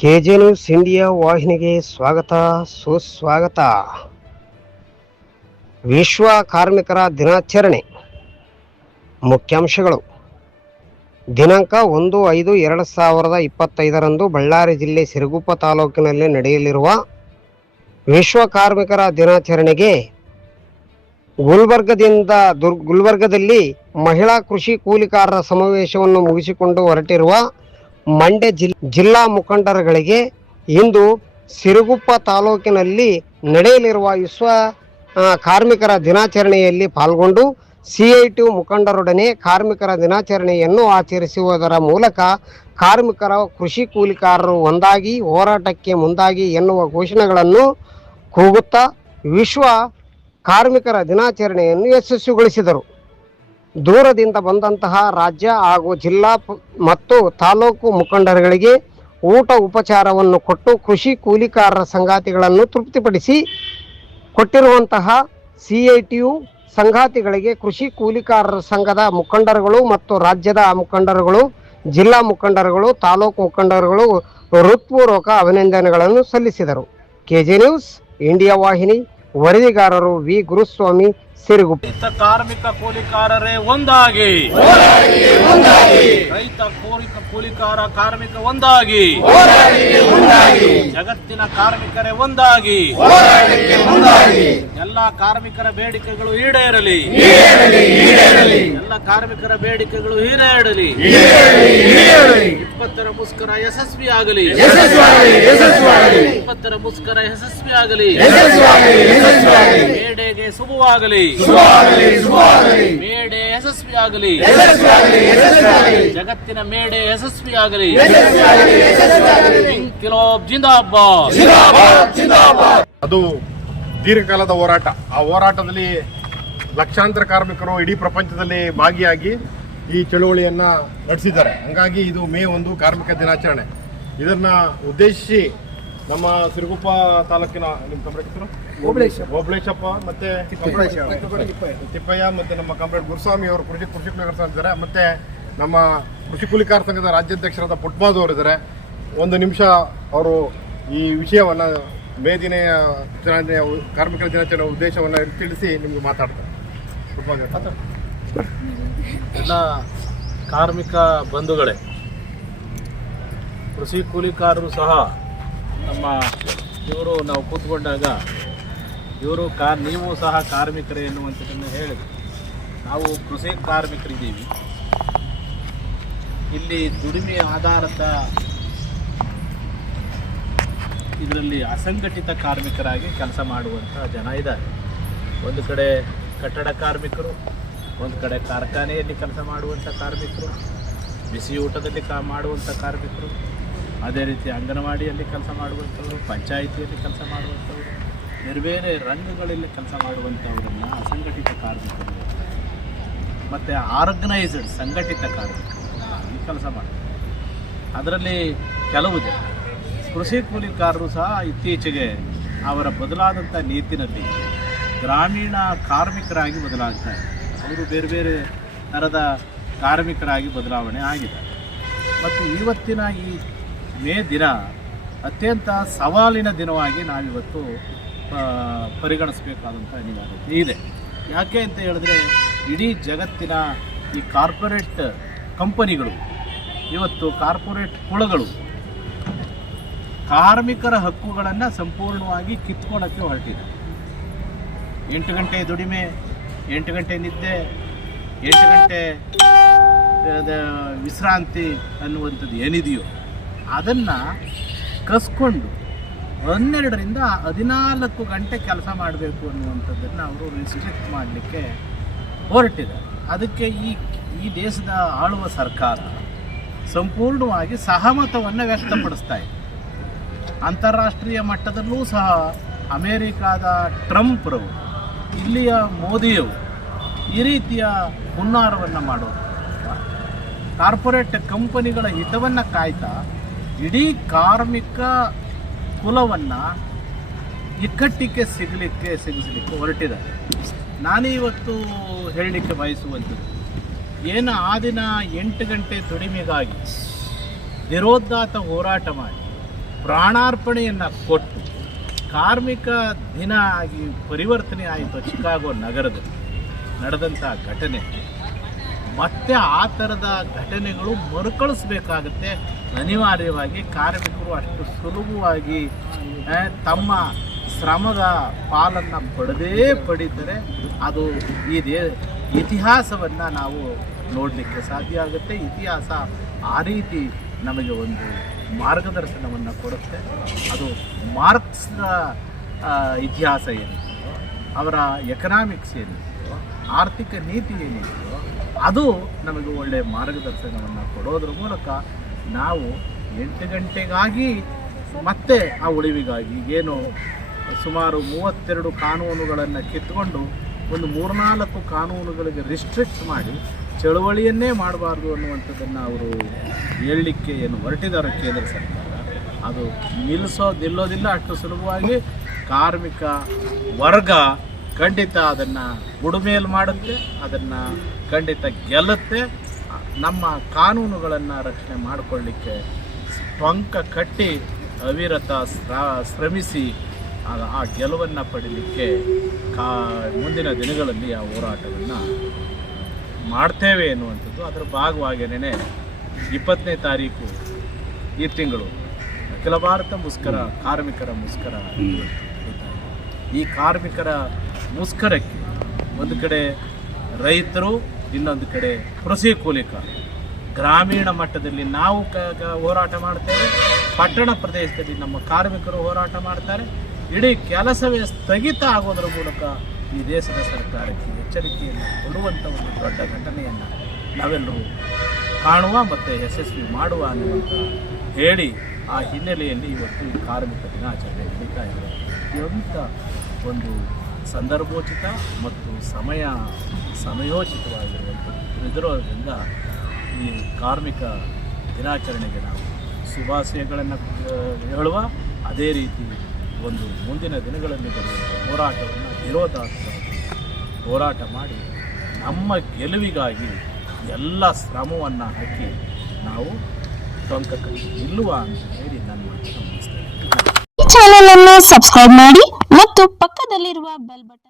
K J news India ವಾಹಿನಿಗೆ ಸ್ವಾಗತ, ಸುಸ್ವಾಗತ. ವಿಶ್ವ ಕಾರ್ಮಿಕರ ದಿನಾಚರಣೆ. ಮುಖ್ಯಾಂಶಗಳು. ದಿನಾಂಕ ಒಂದು ಐದು ಎರಡು ಸಾವಿರದ ಇಪ್ಪತ್ತೈದರಂದು ಬಳ್ಳಾರಿ ಜಿಲ್ಲೆ ಸಿರುಗುಪ್ಪ ತಾಲೂಕಿನಲ್ಲಿ ನಡೆಯಲಿರುವ ವಿಶ್ವ ಕಾರ್ಮಿಕರ ದಿನಾಚರಣೆಗೆ ಗುಲ್ಬರ್ಗದಿಂದ ದುರ್, ಗುಲ್ಬರ್ಗದಲ್ಲಿ ಮಹಿಳಾ ಕೃಷಿ ಕೂಲಿಕಾರರ ಸಮಾವೇಶವನ್ನು ಮುಗಿಸಿಕೊಂಡು ಹೊರಟಿರುವ ಮಂಡ್ಯ ಜಿಲ್, ಜಿಲ್ಲಾ ಮುಖಂಡರುಗಳಿಗೆ ಇಂದು ಸಿರುಗುಪ್ಪ ತಾಲೂಕಿನಲ್ಲಿ ನಡೆಯಲಿರುವ ವಿಶ್ವ ಕಾರ್ಮಿಕರ ದಿನಾಚರಣೆಯಲ್ಲಿ ಪಾಲ್ಗೊಂಡು ಸಿಐಟಿ ಮುಖಂಡರೊಡನೆ ಕಾರ್ಮಿಕರ ದಿನಾಚರಣೆಯನ್ನು ಆಚರಿಸುವುದರ ಮೂಲಕ ಕಾರ್ಮಿಕರ ಕೃಷಿ ಕೂಲಿಕಾರರು ಒಂದಾಗಿ, ಹೋರಾಟಕ್ಕೆ ಮುಂದಾಗಿ ಎನ್ನುವ ಘೋಷಣೆಗಳನ್ನು ಕೂಗುತ್ತಾ ವಿಶ್ವ ಕಾರ್ಮಿಕರ ದಿನಾಚರಣೆಯನ್ನು ಯಶಸ್ವಿಗೊಳಿಸಿದರು. ದೂರದಿಂದ ಬಂದಂತಹ ರಾಜ್ಯ ಹಾಗೂ ಜಿಲ್ಲಾ ಮತ್ತು ತಾಲೂಕು ಮುಖಂಡರುಗಳಿಗೆ ಊಟ ಉಪಚಾರವನ್ನು ಕೊಟ್ಟು ಕೃಷಿ ಕೂಲಿಕಾರರ ಸಂಗಾತಿಗಳನ್ನು ತೃಪ್ತಿಪಡಿಸಿ ಕೊಟ್ಟಿರುವಂತಹ ಸಿ ಐ ಟಿ ಯು ಸಂಗಾತಿಗಳಿಗೆ ಕೃಷಿ ಕೂಲಿಕಾರರ ಸಂಘದ ಮುಖಂಡರುಗಳು ಮತ್ತು ರಾಜ್ಯದ ಮುಖಂಡರುಗಳು, ಜಿಲ್ಲಾ ಮುಖಂಡರುಗಳು, ತಾಲೂಕು ಮುಖಂಡರುಗಳು ಹೃತ್ಪೂರ್ವಕ ಅಭಿನಂದನೆಗಳನ್ನು ಸಲ್ಲಿಸಿದರು. ಕೆಜೆ ನ್ಯೂಸ್, ಇಂಡಿಯಾ ವಾಹಿನಿ, ವರದಿಗಾರರು ವಿ. ಗುರುಸ್ವಾಮಿ ರೈತ ಕಾರ್ಮಿಕ ಕೂಲಿಕಾರರೇ ಒಂದಾಗಿ. ರೈತ ಕೋರಿಕ ಕೂಲಿಕಾರ ಕಾರ್ಮಿಕ ಒಂದಾಗಿ. ಜಗತ್ತಿನ ಕಾರ್ಮಿಕರೇ ಒಂದಾಗಿ. ಎಲ್ಲ ಕಾರ್ಮಿಕರ ಬೇಡಿಕೆಗಳು ಈಡೇರಲಿ. ಎಲ್ಲ ಕಾರ್ಮಿಕರ ಬೇಡಿಕೆಗಳು ಈಡೇರಲಿ. ಇಪ್ಪತ್ತರ ಮುಷ್ಕರ ಯಶಸ್ವಿ ಆಗಲಿ. ಇಪ್ಪತ್ತರ ಮುಷ್ಕರ ಯಶಸ್ವಿ ಆಗಲಿ. ಮೇಡೆಗೆ ಶುಭವಾಗಲಿ. ಮೇಡೆ ಯಶಸ್ವಿ ಆಗಲಿ. ಜಗತ್ತಿನ ಮೇಡೆ ಯಶಸ್ವಿ ಆಗಲಿ. ಕಿಲೋ ಜಿಂದಾಬಾದ್. ಅದು ದೀರ್ಘಕಾಲದ ಹೋರಾಟ. ಆ ಹೋರಾಟದಲ್ಲಿ ಲಕ್ಷಾಂತರ ಕಾರ್ಮಿಕರು ಇಡೀ ಪ್ರಪಂಚದಲ್ಲಿ ಭಾಗಿಯಾಗಿ ಈ ಚಳುವಳಿಯನ್ನು ನಡೆಸಿದ್ದಾರೆ. ಹಂಗಾಗಿ ಇದು ಮೇ ಒಂದು ಕಾರ್ಮಿಕ ದಿನಾಚರಣೆ. ಇದನ್ನು ಉದ್ದೇಶಿಸಿ ನಮ್ಮ ಸಿರುಗುಪ್ಪ ತಾಲೂಕಿನ ನಿಮ್ಮ ಕಂಬ್ರೇಶ್ವರ ಓಬಳೇಶಪ್ಪ ಮತ್ತೆ ತಿಪ್ಪಯ್ಯ. ಮತ್ತೆ ನಮ್ಮ ಕಂಪ್ಲೇಂಟ್ ಗುರುಸ್ವಾಮಿ ಅವರು ಕೃಷಿ ಕೃಷಿ ಇದ್ದಾರೆ. ಮತ್ತೆ ನಮ್ಮ ಕೃಷಿ ಕೂಲಿಕಾರ ಸಂಘದ ರಾಜ್ಯಾಧ್ಯಕ್ಷರಾದ ಪುಟ್ಬಾದ್ ಅವರು ಇದ್ದಾರೆ. ಒಂದು ನಿಮಿಷ ಅವರು ಈ ವಿಷಯವನ್ನ ಮೇ ದಿನ ದಿನಾಚರಣೆಯ ಕಾರ್ಮಿಕರ ದಿನಾಚರಣೆ ಉದ್ದೇಶವನ್ನು ತಿಳಿಸಿ ನಿಮಗೆ ಮಾತಾಡ್ತಾರೆ. ಎಲ್ಲ ಕಾರ್ಮಿಕ ಬಂಧುಗಳೇ, ಕೃಷಿ ಕೂಲಿಕಾರರು ಸಹ ನಮ್ಮ ಇವರು ನಾವು ಕೂತ್ಕೊಂಡಾಗ ಇವರು ಕಾ, ನೀವು ಸಹ ಕಾರ್ಮಿಕರೇ ಎನ್ನುವಂಥದ್ದನ್ನು ಹೇಳಿದ್ರು. ನಾವು ಕೃಷಿ ಕಾರ್ಮಿಕರಿದ್ದೀವಿ. ಇಲ್ಲಿ ದುಡಿಮೆ ಆಧಾರದ ಇದರಲ್ಲಿ ಅಸಂಘಟಿತ ಕಾರ್ಮಿಕರಾಗಿ ಕೆಲಸ ಮಾಡುವಂಥ ಜನ ಇದ್ದಾರೆ. ಒಂದು ಕಡೆ ಕಟ್ಟಡ ಕಾರ್ಮಿಕರು, ಒಂದು ಕಡೆ ಕಾರ್ಖಾನೆಯಲ್ಲಿ ಕೆಲಸ ಮಾಡುವಂಥ ಕಾರ್ಮಿಕರು, ಬಿಸಿ ಊಟದಲ್ಲಿ ಕಾ, ಮಾಡುವಂಥ ಕಾರ್ಮಿಕರು, ಅದೇ ರೀತಿ ಅಂಗನವಾಡಿಯಲ್ಲಿ ಕೆಲಸ ಮಾಡುವಂಥವ್ರು, ಪಂಚಾಯಿತಿಯಲ್ಲಿ ಕೆಲಸ ಮಾಡುವಂಥವ್ರು, ಬೇರೆ ಬೇರೆ ರಂಗಗಳಲ್ಲಿ ಕೆಲಸ ಮಾಡುವಂಥವ್ರನ್ನ ಅಸಂಘಟಿತ ಕಾರ್ಮಿಕರು ಮತ್ತು ಆರ್ಗನೈಸ್ಡ್ ಸಂಘಟಿತ ಕಾರ್ಮಿಕರು ಕೆಲಸ ಮಾಡ್ತಾರೆ. ಅದರಲ್ಲಿ ಕೆಲವು ಜನ ಕೃಷಿ ಕೂಲಿಕಾರರು ಸಹ ಇತ್ತೀಚೆಗೆ ಅವರ ಬದಲಾದಂಥ ನೀತಿನಲ್ಲಿ ಗ್ರಾಮೀಣ ಕಾರ್ಮಿಕರಾಗಿ ಬದಲಾಗ್ತಾರೆ ಅವರು ಬೇರೆ ಬೇರೆ ಥರದ ಕಾರ್ಮಿಕರಾಗಿ ಬದಲಾವಣೆ ಆಗಿದೆ. ಮತ್ತು ಇವತ್ತಿನ ಈ ಮೇ ದಿನ ಅತ್ಯಂತ ಸವಾಲಿನ ದಿನವಾಗಿ ನಾವಿವತ್ತು ಪರಿಗಣಿಸಬೇಕಾದಂಥ ಅನಿವಾರ್ಯತೆ ಇದೆ. ಯಾಕೆ ಅಂತ ಹೇಳಿದ್ರೆ ಇಡೀ ಜಗತ್ತಿನ ಈ ಕಾರ್ಪೊರೇಟ್ ಕಂಪನಿಗಳು, ಇವತ್ತು ಕಾರ್ಪೊರೇಟ್ ಕುಳಗಳು ಕಾರ್ಮಿಕರ ಹಕ್ಕುಗಳನ್ನು ಸಂಪೂರ್ಣವಾಗಿ ಕಿತ್ಕೊಳ್ಳೋಕ್ಕೆ ಹೊರಟಿದೆ. ಎಂಟು ಗಂಟೆ ದುಡಿಮೆ, ಎಂಟು ಗಂಟೆ ನಿದ್ದೆ, ಎಂಟು ಗಂಟೆ ವಿಶ್ರಾಂತಿ ಅನ್ನುವಂಥದ್ದು ಏನಿದೆಯೋ ಅದನ್ನು ಕಸ್ಕೊಂಡು ಹನ್ನೆರಡರಿಂದ ಹದಿನಾಲ್ಕು ಗಂಟೆ ಕೆಲಸ ಮಾಡಬೇಕು ಅನ್ನುವಂಥದ್ದನ್ನು ಅವರು ರಿಸ್ಟ್ರಿಕ್ಟ್ ಮಾಡಲಿಕ್ಕೆ ಹೊರಟಿದ್ದಾರೆ. ಅದಕ್ಕೆ ಈ ಈ ದೇಶದ ಆಳುವ ಸರ್ಕಾರ ಸಂಪೂರ್ಣವಾಗಿ ಸಹಮತವನ್ನು ವ್ಯಕ್ತಪಡಿಸ್ತಾ ಇದೆ. ಅಂತಾರಾಷ್ಟ್ರೀಯ ಮಟ್ಟದಲ್ಲೂ ಸಹ ಅಮೇರಿಕಾದ ಟ್ರಂಪ್ರವರು ಇಲ್ಲಿಯ ಮೋದಿಯವರು ಈ ರೀತಿಯ ಹುನ್ನಾರವನ್ನು ಮಾಡೋದು. ಕಾರ್ಪೊರೇಟ್ ಕಂಪನಿಗಳ ಹಿತವನ್ನು ಕಾಯ್ತಾ ಇಡೀ ಕಾರ್ಮಿಕ ಕುಲವನ್ನು ಇಕ್ಕಟ್ಟಿಗೆ ಸಿಗಲಿಕ್ಕೆ ಸಿಗಿಸಲಿಕ್ಕೆ ಹೊರಟಿದ್ದಾರೆ. ನಾನೇ ಇವತ್ತು ಹೇಳಲಿಕ್ಕೆ ಬಯಸುವಂಥದ್ದು, ಏನು ಆ ದಿನ ಎಂಟು ಗಂಟೆ ದುಡಿಮೆಗಾಗಿ ನಿರೋದ್ಧಾತ ಹೋರಾಟ ಮಾಡಿ ಪ್ರಾಣಾರ್ಪಣೆಯನ್ನು ಕೊಟ್ಟು ಕಾರ್ಮಿಕ ದಿನ ಆಗಿ ಪರಿವರ್ತನೆ ಆಯಿತು ಚಿಕಾಗೋ ನಗರದಲ್ಲಿ ನಡೆದಂಥ ಘಟನೆ. ಮತ್ತೆ ಆ ಥರದ ಘಟನೆಗಳು ಮರುಕಳಿಸ್ಬೇಕಾಗತ್ತೆ. ಅನಿವಾರ್ಯವಾಗಿ ಕಾರ್ಮಿಕರು ಅಷ್ಟು ಸುಲಭವಾಗಿ ತಮ್ಮ ಶ್ರಮದ ಪಾಲನ್ನು ಪಡೆದೇ ಪಡೀತಾರೆ. ಅದು ಈ ದೇ, ಇತಿಹಾಸವನ್ನು ನಾವು ನೋಡಲಿಕ್ಕೆ ಸಾಧ್ಯ ಆಗುತ್ತೆ. ಇತಿಹಾಸ ಆ ರೀತಿ ನಮಗೆ ಒಂದು ಮಾರ್ಗದರ್ಶನವನ್ನು ಕೊಡುತ್ತೆ. ಅದು ಮಾರ್ಕ್ಸ್ನ ಇತಿಹಾಸ ಏನಿದೆಯೋ, ಅವರ ಎಕನಾಮಿಕ್ಸ್ ಏನಿತ್ತು ಆರ್ಥಿಕ ನೀತಿ ಏನಿದೆಯೋ, ಅದು ನಮಗೆ ಒಳ್ಳೆಯ ಮಾರ್ಗದರ್ಶನವನ್ನು ಕೊಡೋದ್ರ ಮೂಲಕ ನಾವು ಎಂಟು ಗಂಟೆಗಾಗಿ ಮತ್ತೆ ಆ ಉಳಿವಿಗಾಗಿ ಏನು ಸುಮಾರು ಮೂವತ್ತೆರಡು ಕಾನೂನುಗಳನ್ನು ಕಿತ್ಕೊಂಡು ಒಂದು ಮೂರ್ನಾಲ್ಕು ಕಾನೂನುಗಳಿಗೆ ರಿಸ್ಟ್ರಿಕ್ಟ್ ಮಾಡಿ ಚಳವಳಿಯನ್ನೇ ಮಾಡಬಾರ್ದು ಅನ್ನುವಂಥದ್ದನ್ನು ಅವರು ಹೇಳಲಿಕ್ಕೆ ಏನು ಹೊರಟಿದ್ದಾರೆ ಕೇಂದ್ರ ಸರ್ಕಾರ. ಅದು ನಿಲ್ಲಿಸೋ ನಿಲ್ಲೋದಿಲ್ಲ, ಅಷ್ಟು ಸುಲಭವಾಗಿ ಕಾರ್ಮಿಕ ವರ್ಗ ಖಂಡಿತ ಅದನ್ನು ಬುಡುಮೇಲು ಮಾಡುತ್ತೆ, ಅದನ್ನು ಖಂಡಿತ ಗೆಲ್ಲುತ್ತೆ. ನಮ್ಮ ಕಾನೂನುಗಳನ್ನು ರಕ್ಷಣೆ ಮಾಡಿಕೊಳ್ಳಿಕ್ಕೆ ಟೊಂಕ ಕಟ್ಟಿ ಅವಿರತ ಶ್ರಮಿಸಿ ಆ ಗೆಲುವನ್ನು ಪಡೀಲಿಕ್ಕೆ ಕಾ, ಮುಂದಿನ ದಿನಗಳಲ್ಲಿ ಆ ಹೋರಾಟವನ್ನು ಮಾಡ್ತೇವೆ ಎನ್ನುವಂಥದ್ದು ಅದರ ಭಾಗವಾಗೇನೆ ಇಪ್ಪತ್ತನೇ ತಾರೀಕು ಈ ತಿಂಗಳು. ಅಖಿಲ ಭಾರತ ಮುಷ್ಕರ ಕಾರ್ಮಿಕರ ಮುಷ್ಕರ ಈ ಕಾರ್ಮಿಕರ ಮುಷ್ಕರಕ್ಕೆ ಒಂದು ಕಡೆ ರೈತರು ಇನ್ನೊಂದು ಕಡೆ ಕೃಷಿ ಕೂಲಿಕ ಗ್ರಾಮೀಣ ಮಟ್ಟದಲ್ಲಿ ನಾವು ಹೋರಾಟ ಮಾಡ್ತೇವೆ. ಪಟ್ಟಣ ಪ್ರದೇಶದಲ್ಲಿ ನಮ್ಮ ಕಾರ್ಮಿಕರು ಹೋರಾಟ ಮಾಡ್ತಾರೆ. ಇಡೀ ಕೆಲಸವೇ ಸ್ಥಗಿತ ಆಗೋದ್ರ ಮೂಲಕ ಈ ದೇಶದ ಸರ್ಕಾರಕ್ಕೆ ಎಚ್ಚರಿಕೆಯನ್ನು ಕೊಡುವಂಥ ಒಂದು ದೊಡ್ಡ ಘಟನೆಯನ್ನು ನಾವೆಲ್ಲರೂ ಕಾಣುವ ಮತ್ತು ಯಶಸ್ವಿ ಮಾಡುವ ಅನ್ನುವಂಥ ಹೇಳಿ ಆ ಹಿನ್ನೆಲೆಯಲ್ಲಿ ಇವತ್ತು ಈ ಕಾರ್ಮಿಕ ದಿನಾಚರಣೆ ನಡೀತಾ ಇದೆ. ಅತ್ಯಂತ ಒಂದು ಸಂದರ್ಭೋಚಿತ ಮತ್ತು ಸಮಯ ಸಮಯೋಚಿತವಾಗಿರುವಂಥದ್ದು ಇದರೋದ್ರಿಂದ ಈ ಕಾರ್ಮಿಕ ದಿನಾಚರಣೆಗೆ ನಾವು ಶುಭಾಶಯಗಳನ್ನು ಹೇಳುವ ಅದೇ ರೀತಿ ಒಂದು ಮುಂದಿನ ದಿನಗಳಲ್ಲಿ ಬರುವಂಥ ಹೋರಾಟವನ್ನು ವಿರೋಧಾತ್ಮಕವಾಗಿ ಹೋರಾಟ ಮಾಡಿ ನಮ್ಮ ಗೆಲುವಿಗಾಗಿ ಎಲ್ಲ ಶ್ರಮವನ್ನು ಹಾಕಿ ನಾವು ಟೊಂಕ ನಿಲ್ಲುವ ಅಂತ ಹೇಳಿ ನಾನು ಮುಗಿಸ್ತೇನೆ. ಈ ಚಾನೆಲ್ ಅನ್ನು ಸಬ್ಸ್ಕ್ರೈಬ್ ಮಾಡಿ ಮತ್ತು ಪಕ್ಕದಲ್ಲಿರುವ ಬೆಲ್ ಬಟನ್